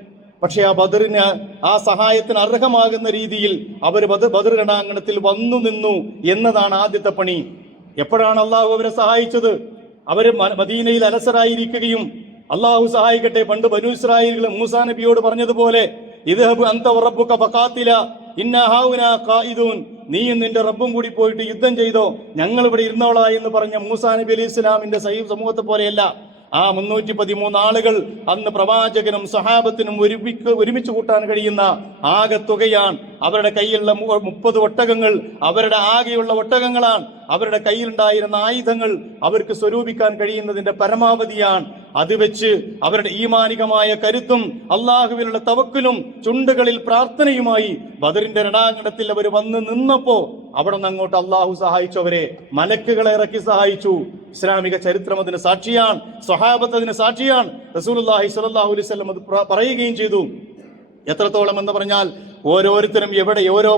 പക്ഷെ ആ ബദറിന് ആ സഹായത്തിന് അർഹമാകുന്ന രീതിയിൽ അവർ ബദർ രണാങ്കണത്തിൽ വന്നു നിന്നു എന്നതാണ് ആദ്യത്തെ പണി. എപ്പോഴാണ് അള്ളാഹു അവരെ സഹായിച്ചത്? അവര് മദീനയിൽ അലസരായിരിക്കുകയും അള്ളാഹു സഹായിക്കട്ടെ, പണ്ട് ബനൂ ഇസ്രായേൽ മൂസാ നബിയോട് പറഞ്ഞതുപോലെ ഇദ്ഹബ് അൻത വറബ്ബുക ഫഖാതില ഇന്നാ ഹൗനാ ഖായിദൂൻ, നീയും നിന്റെ റബ്ബും കൂടി പോയിട്ട് യുദ്ധം ചെയ്തോ, ഞങ്ങൾ ഇവിടെ ഇരുന്നോളാ എന്ന് പറഞ്ഞ മൂസാ നബി അലൈഹി ഇസ്ലാമിന്റെ സമൂഹത്തെ പോലെയല്ല. ആ 313 ആളുകൾ അന്ന് പ്രവാചകനും സഹാബത്തിനും ഒരുമിച്ച് കൂട്ടാൻ കഴിയുന്ന ആകെ തുകയാണ്. അവരുടെ കയ്യിലുള്ള 30 ഒട്ടകങ്ങൾ അവരുടെ ആകെയുള്ള ഒട്ടകങ്ങളാണ്. അവരുടെ കയ്യിലുണ്ടായിരുന്ന ആയുധങ്ങൾ അവർക്ക് സ്വരൂപിക്കാൻ കഴിയുന്നതിന്റെ പരമാവധിയാണ്. അത് വെച്ച് അവരുടെ ഈമാനികമായ കരുത്തും അള്ളാഹുവിനുള്ള തവക്കുലും ചുണ്ടുകളിൽ പ്രാർത്ഥനയുമായി ബദറിന്റെ രണാങ്കണത്തിൽ അവർ വന്ന് നിന്നപ്പോ അവിടെ നിന്ന് അങ്ങോട്ട് അള്ളാഹു സഹായിച്ചവരെ മലക്കുകളെ ഇറക്കി സഹായിച്ചു. ഇസ്ലാമിക ചരിത്രം അതിന് സാക്ഷിയാണ്, സ്വഹാബത്ത് അതിന് സാക്ഷിയാണ്. റസൂലുള്ളാഹി സ്വല്ലല്ലാഹു അലൈഹി വസല്ലം അത് പറയുകയും ചെയ്തു. എത്രത്തോളം എന്ന് പറഞ്ഞാൽ ഓരോരുത്തരും ഓരോ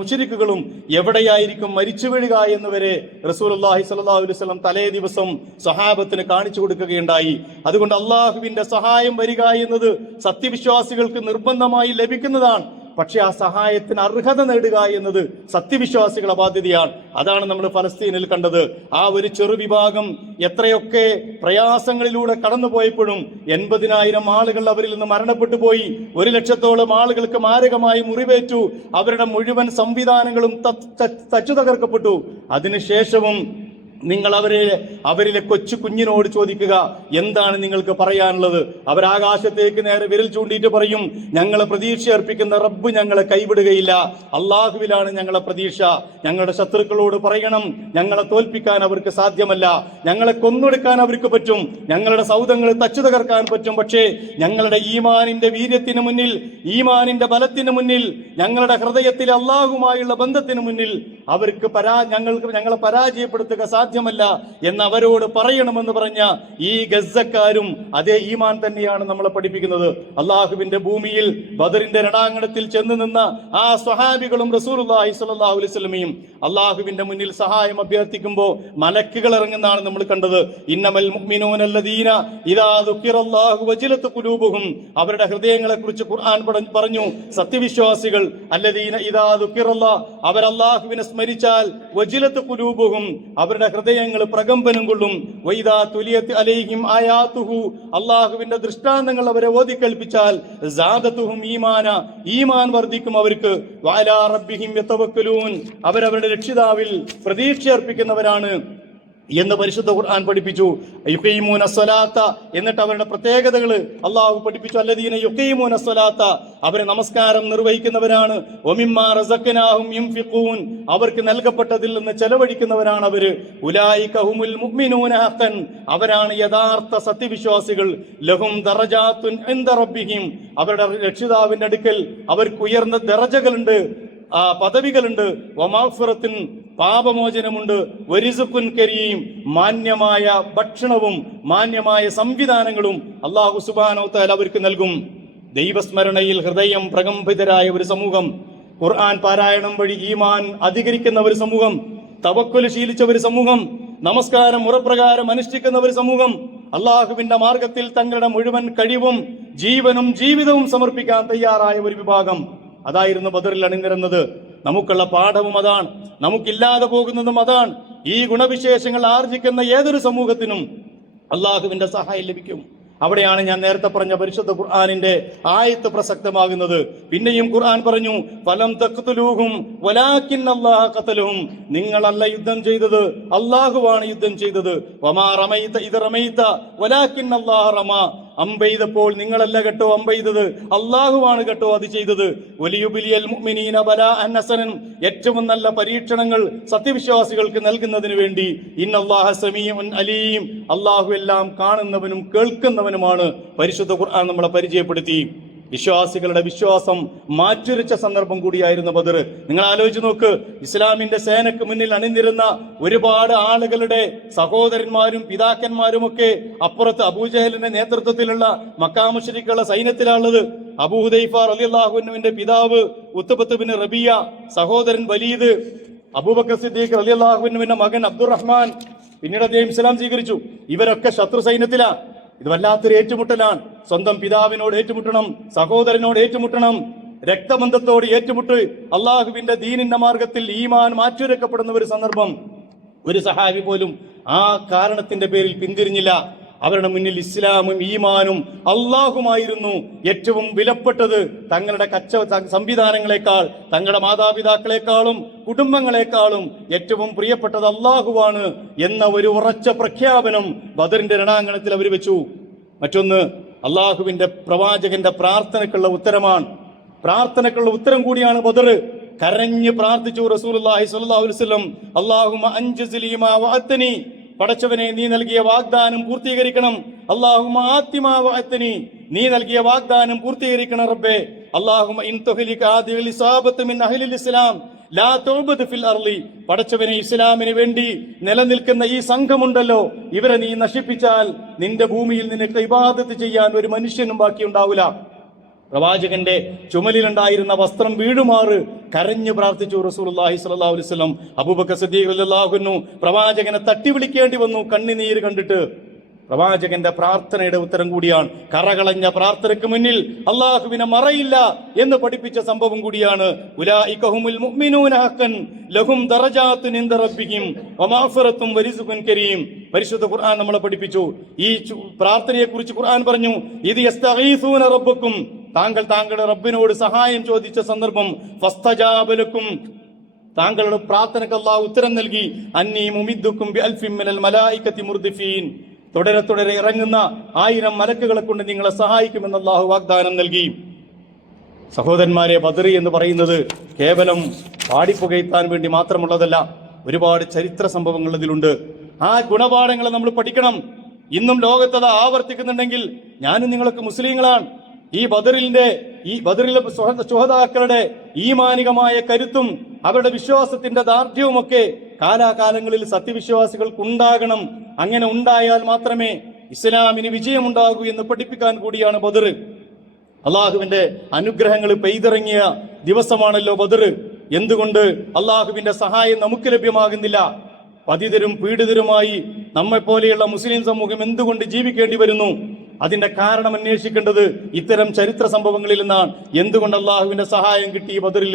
മുശ്രിക്കുകളും എവിടെയായിരിക്കും മരിച്ചു വീഴുക എന്നുവരെ റസൂലുള്ളാഹി സ്വല്ലല്ലാഹു അലൈഹി വസല്ലം തലേ ദിവസം സ്വഹാബത്തിന് കാണിച്ചു കൊടുക്കുകയുണ്ടായി. അതുകൊണ്ട് അള്ളാഹുവിന്റെ സഹായം വരിക എന്നത് സത്യവിശ്വാസികൾക്ക് നിർബന്ധമായി ലഭിക്കുന്നതാണ്. പക്ഷെ ആ സഹായത്തിന് അർഹത നേടുക എന്നത് സത്യവിശ്വാസികളുടെ ബാധ്യതയാണ്. അതാണ് നമ്മൾ ഫലസ്തീനിൽ കണ്ടത്. ആ ഒരു ചെറു വിഭാഗം എത്രയൊക്കെ പ്രയാസങ്ങളിലൂടെ കടന്നുപോയപ്പോഴും 80,000 ആളുകൾ അവരിൽ നിന്ന് മരണപ്പെട്ടു പോയി. 100,000-ഓളം ആളുകൾക്ക് മാരകമായി മുറിവേറ്റു. അവരുടെ മുഴുവൻ സംവിധാനങ്ങളും തച്ചു തകർക്കപ്പെട്ടു. അതിനുശേഷവും നിങ്ങൾ അവരിലെ കൊച്ചു കുഞ്ഞിനോട് ചോദിക്കുക, എന്താണ് നിങ്ങൾക്ക് പറയാനുള്ളത്? അവരാകാശത്തേക്ക് നേരെ വിരൽ ചൂണ്ടിയിട്ട് പറയും, ഞങ്ങളെ പ്രതീക്ഷ അർപ്പിക്കുന്ന റബ്ബ് ഞങ്ങളെ കൈവിടുകയില്ല, അള്ളാഹുവിലാണ് ഞങ്ങളെ പ്രതീക്ഷ. ഞങ്ങളുടെ ശത്രുക്കളോട് പറയണം, ഞങ്ങളെ തോൽപ്പിക്കാൻ അവർക്ക് സാധ്യമല്ല, ഞങ്ങളെ കൊന്നൊടുക്കാൻ അവർക്ക് പറ്റും, ഞങ്ങളുടെ സൗധങ്ങൾ തച്ചു തകർക്കാൻ പറ്റും. പക്ഷേ ഞങ്ങളുടെ ഈമാനിന്റെ വീര്യത്തിന് മുന്നിൽ, ഈമാനിന്റെ ബലത്തിന് മുന്നിൽ, ഞങ്ങളുടെ ഹൃദയത്തിലെ അള്ളാഹുമായുള്ള ബന്ധത്തിന് മുന്നിൽ അവർക്ക് ഞങ്ങളെ പരാജയപ്പെടുത്തുക സാധ്യമല്ല എന്ന് അവരോട് പറയണമെന്ന് പറഞ്ഞ ഈ ഗസ്സക്കാരും അതേ ഈമാൻ തന്നെയാണ് നമ്മളെ പഠിപ്പിക്കുന്നത്. അള്ളാഹുവിന്റെ ഭൂമിയിൽ ബദറിന്റെ രണാങ്കണത്തിൽ ചെന്ന് നിന്ന ആ സ്വഹാബികളും റസൂലുള്ളാഹി സ്വല്ലല്ലാഹു അലൈഹി വസല്ലമയും അള്ളാഹുവിന്റെ മുന്നിൽ സഹായം അഭ്യർത്ഥിക്കുമ്പോൾ മലക്കുകൾ ഇറങ്ങുന്നതാണ് നമ്മൾ കണ്ടത്. ഇന്നമൽ മുഅ്മിനൂന അല്ലദീന ഇദാ ദുക്കിറല്ലാഹു വജിലത് ഖുലൂബുഹും, അവരുടെ ഹൃദയങ്ങളെ കുറിച്ച് ഖുർആൻ പറഞ്ഞു, സത്യവിശ്വാസികൾ അല്ലദീന ഇദാ ദുക്കിറല്ലാഹ്, അവർ അള്ളാഹുവിനെ സ്മരിച്ചാൽ വജിലത് ഖുലൂബുഹും, അവരുടെ ഹൃദയങ്ങൾ പ്രകമ്പനം കൊള്ളും. വൈദാ തുലിയത് അലൈഹിം ആയാതുഹു, അള്ളാഹുവിന്റെ ദൃഷ്ടാന്തങ്ങൾ അവരെ ഓതി കേൾപ്പിച്ചാൽ സാദതുഹും ഈമാന, ഈമാൻ വർദ്ധിക്കും അവർക്ക്. വഅലാ റബ്ബിഹിം യതവക്കലൂൻ, അവരവരുടെ രക്ഷിതാവിൽ പ്രതീക്ഷ അർപ്പിക്കുന്നവരാണ് എന്ന് പരിശുദ്ധ ഖുർആൻ പഠിപ്പിച്ചു. യുഖീമൂന സ്വലാത്ത, എന്നിട്ട് അവരുടെ പ്രത്യേകതകൾ അള്ളാഹു പഠിപ്പിച്ചു. അല്ലദീന യുഖീമൂന സ്വലാത്ത, അവരെ നമസ്കാരം നിർവഹിക്കുന്നവരാണ്. വമിമ്മാ റസഖ്നാഹും യുൻഫിഖൂൻ, അവർക്ക് നൽകപ്പെട്ടതിൽ നിന്ന് ചെലവഴിക്കുന്നവരാണ് അവര്. ഉലൈക ഹുമുൽ മുഅ്മിനൂന ഹഖൻ, അവരാണ് യഥാർത്ഥ സത്യവിശ്വാസികൾ. ലഹും ദറജാത്തുൻ ഇൻദ റബ്ബിഹിം, അവരുടെ രക്ഷിതാവിന്റെ അടുക്കൽ അവർക്ക് ഉയർന്ന ദറജകളുണ്ട്, പദവികളുണ്ട്. വമഗ്ഫിറത്തുൻ, പാപമോചനമുണ്ട്. വരിസുഖുൻ കരീം, മാന്യമായ ഭക്ഷണവും മാന്യമായ സംവിധാനങ്ങളും അല്ലാഹു സുബ്ഹാനഹു വ തആല അവർക്ക് നൽകും. ദൈവസ്മരണയിൽ ഹൃദയം പ്രകമ്പിതരായ ഒരു സമൂഹം, ഖുർആൻ പാരായണം വഴി ഈമാൻ അധികരിക്കുന്ന ഒരു സമൂഹം, തവക്കുൽ ശീലിച്ച ഒരു സമൂഹം, നമസ്കാരം മുറപ്രകാരം അനുഷ്ഠിക്കുന്ന ഒരു സമൂഹം, അള്ളാഹുവിന്റെ മാർഗത്തിൽ തങ്ങളുടെ മുഴുവൻ കഴിവും ജീവനും ജീവിതവും സമർപ്പിക്കാൻ തയ്യാറായ ഒരു വിഭാഗം, അതായിരുന്നു ബദറിൽ അണിനിരന്നത്. നമുക്കുള്ള പാഠവും അതാണ്, നമുക്കില്ലാതെ പോകുന്നതും അതാണ്. ഈ ഗുണവിശേഷങ്ങൾ ആർജിക്കുന്ന ഏതൊരു സമൂഹത്തിനും അള്ളാഹുവിന്റെ സഹായം ലഭിക്കും. അവിടെയാണ് ഞാൻ നേരത്തെ പറഞ്ഞ പരിശുദ്ധ ഖുർആനിന്റെ ആയത്ത് പ്രസക്തമാകുന്നത്. പിന്നെയും ഖുർആൻ പറഞ്ഞു, ഫലം തഖ്തുലൂഹും വലാകിന്നല്ലാഹ ഖതലഹും, നിങ്ങളല്ല യുദ്ധം ചെയ്തത്, അല്ലാഹുവാണ് യുദ്ധം ചെയ്തത്. വമാ റമൈത ഇദ് റമൈത വലാകിന്നല്ലാഹ റമാ, അമ്പെയ്തപ്പോൾ നിങ്ങളല്ല കേട്ടോ അമ്പെയ്തത്, അള്ളാഹുവാണ് കേട്ടോ അത് ചെയ്തത്. വലിയുബിലിയൽ മുഅ്മിനീന ബലാഅൻ ഹസനൻ, ഏറ്റവും നല്ല പരീക്ഷണങ്ങൾ സത്യവിശ്വാസികൾക്ക് നൽകുന്നതിന് വേണ്ടി. ഇന്നല്ലാഹ സമീഉൻ അലീം, അള്ളാഹു എല്ലാം കാണുന്നവനും കേൾക്കുന്നവനുമാണ്. പരിശുദ്ധ ഖുർആൻ നമ്മളെ പരിചയപ്പെടുത്തി. വിശ്വാസികളുടെ വിശ്വാസം മാറ്റുരച്ച സന്ദർഭം കൂടിയായിരുന്നു ബദർ. നിങ്ങൾ ആലോചിച്ച് നോക്ക്, ഇസ്ലാമിന്റെ സേനക്ക് മുന്നിൽ അണിനിരുന്ന ഒരുപാട് ആളുകളുടെ സഹോദരന്മാരും പിതാക്കന്മാരും ഒക്കെ അപ്പുറത്ത് അബൂജഹലിന്റെ നേതൃത്വത്തിലുള്ള മക്കാ മുശ്രിക്കുകളുടെ സൈന്യത്തിലാണുള്ളത്. അബൂ ഹുദൈഫ റളിയല്ലാഹു അൻഹുവിന്റെ പിതാവ് ഉത്ബത്ത് ബിൻ റബിയ, സഹോദരൻ വലീദ്, അബൂബക്കർ സിദ്ദീഖ് റളിയല്ലാഹു അൻഹുവിന്റെ മകൻ അബ്ദുറഹ്മാൻ, പിന്നീട് അദ്ദേഹം ഇസ്ലാം സ്വീകരിച്ചു. ഇവരൊക്കെ ശത്രു സൈന്യത്തിലാണ്. ഇത് വല്ലാത്തൊരു ഏറ്റുമുട്ടലാണ്. സ്വന്തം പിതാവിനോട് ഏറ്റുമുട്ടണം, സഹോദരനോട് ഏറ്റുമുട്ടണം, രക്തബന്ധത്തോട് ഏറ്റുമുട്ട് അള്ളാഹുവിന്റെ ദീനിന്റെ മാർഗത്തിൽ ഈമാൻ മാറ്റുരക്കപ്പെടുന്ന ഒരു സന്ദർഭം. ഒരു സഹാബി പോലും ആ കാരണത്തിന്റെ പേരിൽ പിന്തിരിഞ്ഞില്ല. അവരുടെ മുന്നിൽ ഇസ്ലാമും ഈമാനും അള്ളാഹുമായിരുന്നു ഏറ്റവും വിലപ്പെട്ടത്. തങ്ങളുടെ സംവിധാനങ്ങളെക്കാൾ, തങ്ങളുടെ മാതാപിതാക്കളെക്കാളും കുടുംബങ്ങളെക്കാളും ഏറ്റവും പ്രിയപ്പെട്ടത് അള്ളാഹുവാണ് എന്ന ഒരു ഉറച്ച പ്രഖ്യാപനം ബദറിന്റെ രണാങ്കണത്തിൽ അവർ വെച്ചു. മറ്റൊന്ന്, അള്ളാഹുവിന്റെ പ്രവാചകന്റെ പ്രാർത്ഥനക്കുള്ള ഉത്തരമാണ്. പ്രാർത്ഥനക്കുള്ള ഉത്തരം കൂടിയാണ് ബദർ. കരഞ്ഞ് പ്രാർത്ഥിച്ചു റസൂലുള്ളാഹി സ്വല്ലല്ലാഹു അലൈഹി വസല്ലം, അല്ലാഹുമ്മ അൻജിസ്ലി മാ വഅദ്തനി, പടച്ചവനെ നീ നൽകിയ വാഗ്ദാനം പൂർത്തീകരിക്കണം. അല്ലാഹുമ്മ ആത്തിമാ വഅദ്തനി, നീ നൽകിയ വാഗ്ദാനം പൂർത്തീകരിക്കണം റബ്ബേ. അല്ലാഹുമ്മ ഇൻ തുഹ്ലിക ഹാദിഹിൽ ഇസാബത മിൻ അഹ്ലിൽ ഇസ്ലാം ലാ തുഅബദ് ഫിൽ അർളി, പടച്ചവനെ ഇസ്ലാമിന് വേണ്ടി നിലനിൽക്കുന്ന ഈ സംഘമുണ്ടല്ലോ, ഇവരെ നീ നശിപ്പിച്ചാൽ നിന്റെ ഭൂമിയിൽ നിനക്ക് ഇബാദത്ത് ചെയ്യാൻ ഒരു മനുഷ്യനും ബാക്കിയുണ്ടാവില്ല. പ്രവാചകന്റെ ചുമലിലുണ്ടായിരുന്ന വസ്ത്രം വീഴുമാറ് കരഞ്ഞു പ്രാർത്ഥിച്ചു റസൂലുള്ളാഹി സ്വല്ലല്ലാഹു അലൈഹി വസല്ലം. അബൂബക്കർ സിദ്ദീഖ് റളിയല്ലാഹു അൻഹു പ്രവാചകനെ തട്ടി വിളിക്കേണ്ടി വന്നു കണ്ണുനീര് കണ്ടിട്ട്. പ്രവാചകന്റെ പ്രാർത്ഥനയുടെ ഉത്തരം കൂടിയാണ്. കറകളഞ്ഞ പ്രാർത്ഥനയ്ക്ക് മുന്നിൽ അള്ളാഹുവിനെ മറയില്ല എന്ന് പഠിപ്പിച്ച സംഭവം കൂടിയാണ്. ഉലൈക ഹുമുൽ മുഅ്മിനൂന ഹഖൻ ലഹും ദറജാത്തുൻ ഇൻദ റബ്ബിഹിം വമഗ്ഫിറത്തും വരിസുഖുൻ കരീം. പരിശുദ്ധ ഖുർആൻ നമ്മളെ പഠിപ്പിച്ചു. ഈ പ്രാർത്ഥനയെ കുറിച്ച് ഖുർആൻ പറഞ്ഞു, ഇദ് യസ്തഗീസൂന റബ്ബക്കും, താങ്കൾ താങ്കളുടെ റബ്ബിനോട് സഹായം ചോദിച്ച സന്ദർഭം, ഫസ്തജാബ ലക്കും, താങ്കളുടെ പ്രാർത്ഥനയ്ക്ക് അല്ലാഹു ഉത്തരം നൽകി. അന്നീ മുമിദ്ദുക്കും ബിഅൽഫിൻ മിനൽ മലായികതി മുർദിഫീൻ, തുടരെ തുടരെ ഇറങ്ങുന്ന 1000 മലക്കുകളെ കൊണ്ട് നിങ്ങളെ സഹായിക്കുമെന്ന് അല്ലാഹു വാഗ്ദാനം നൽകി. സഹോദരന്മാരെ, ബദർ എന്ന് പറയുന്നത് കേവലം പാടിപ്പുകയത്താൻ വേണ്ടി മാത്രമുള്ളതല്ല. ഒരുപാട് ചരിത്ര സംഭവങ്ങൾ ഇതിലുണ്ട്. ആ ഗുണപാഠങ്ങൾ നമ്മൾ പഠിക്കണം. ഇന്നും ലോകത്തത് ആവർത്തിക്കുന്നുണ്ടെങ്കിൽ ഞാനും നിങ്ങളൊക്കെ മുസ്ലിങ്ങളാണ്. ഈ ബദറിലെ ശുഹദാക്കളുടെ ഈമാനികമായ കരുത്തും അവരുടെ വിശ്വാസത്തിന്റെ ദാർഢ്യവുമൊക്കെ കാലാകാലങ്ങളിൽ സത്യവിശ്വാസികൾക്കുണ്ടാകണം. അങ്ങനെ ഉണ്ടായാൽ മാത്രമേ ഇസ്ലാമിന് വിജയമുണ്ടാകൂ എന്ന് പഠിപ്പിക്കാൻ കൂടിയാണ് ബദർ. അള്ളാഹുവിന്റെ അനുഗ്രഹങ്ങൾ പെയ്തിറങ്ങിയ ദിവസമാണല്ലോ ബദർ. എന്തുകൊണ്ട് അള്ളാഹുവിന്റെ സഹായം നമുക്ക് ലഭ്യമാകുന്നില്ല? പതിതരും പീഡിതരുമായി നമ്മെപ്പോലെയുള്ള മുസ്ലിം സമൂഹം എന്തുകൊണ്ട് ജീവിക്കേണ്ടി വരുന്നു? അതിന്റെ കാരണം അന്വേഷിക്കേണ്ടത് ഇത്തരം ചരിത്ര സംഭവങ്ങളിൽ നിന്നാണ്. എന്തുകൊണ്ട് അള്ളാഹുവിന്റെ സഹായം കിട്ടി ബദറിൽ?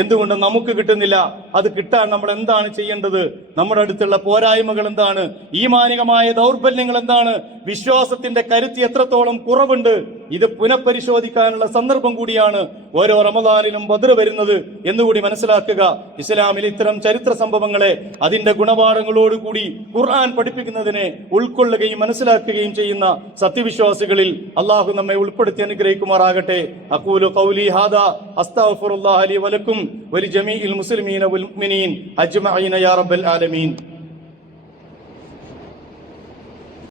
എന്തുകൊണ്ട് നമുക്ക് കിട്ടുന്നില്ല? അത് കിട്ടാൻ നമ്മൾ എന്താണ് ചെയ്യേണ്ടത്, നമ്മുടെ അടുത്തുള്ള പോരായ്മകൾ എന്താണ്, ഈമാനികമായ ദൗർബല്യങ്ങൾ എന്താണ്, വിശ്വാസത്തിന്റെ കരുത്ത് എത്രത്തോളം കുറവുണ്ട്, ഇത് പുനഃപരിശോധിക്കാനുള്ള സന്ദർഭം കൂടിയാണ് ഓരോ റമദാനിലും ബദ്ർ വരുന്നത് എന്നുകൂടി മനസ്സിലാക്കുക. ഇസ്ലാമിൽ ഇത്തരം ചരിത്ര സംഭവങ്ങളെ അതിന്റെ ഗുണപാഠങ്ങളോടുകൂടി ഖുർആൻ പഠിപ്പിക്കുന്നതിനെ ഉൾക്കൊള്ളുകയും മനസ്സിലാക്കുകയും ചെയ്യുന്ന സത്യവിശ്വാസികളിൽ അള്ളാഹു നമ്മെ ഉൾപ്പെടുത്തി അനുഗ്രഹിക്കുമാറാകട്ടെ. അഖൂലു ഖൗലി ഹാദാ അസ്തഗ്ഫിറുല്ലാഹ ലി വലക്കും വലിജമീഇൽ മുസ്ലിമീന വൽ മുഅ്മിനീൻ അജ്മഈന യാ റബ്ബൽ ആലമീൻ.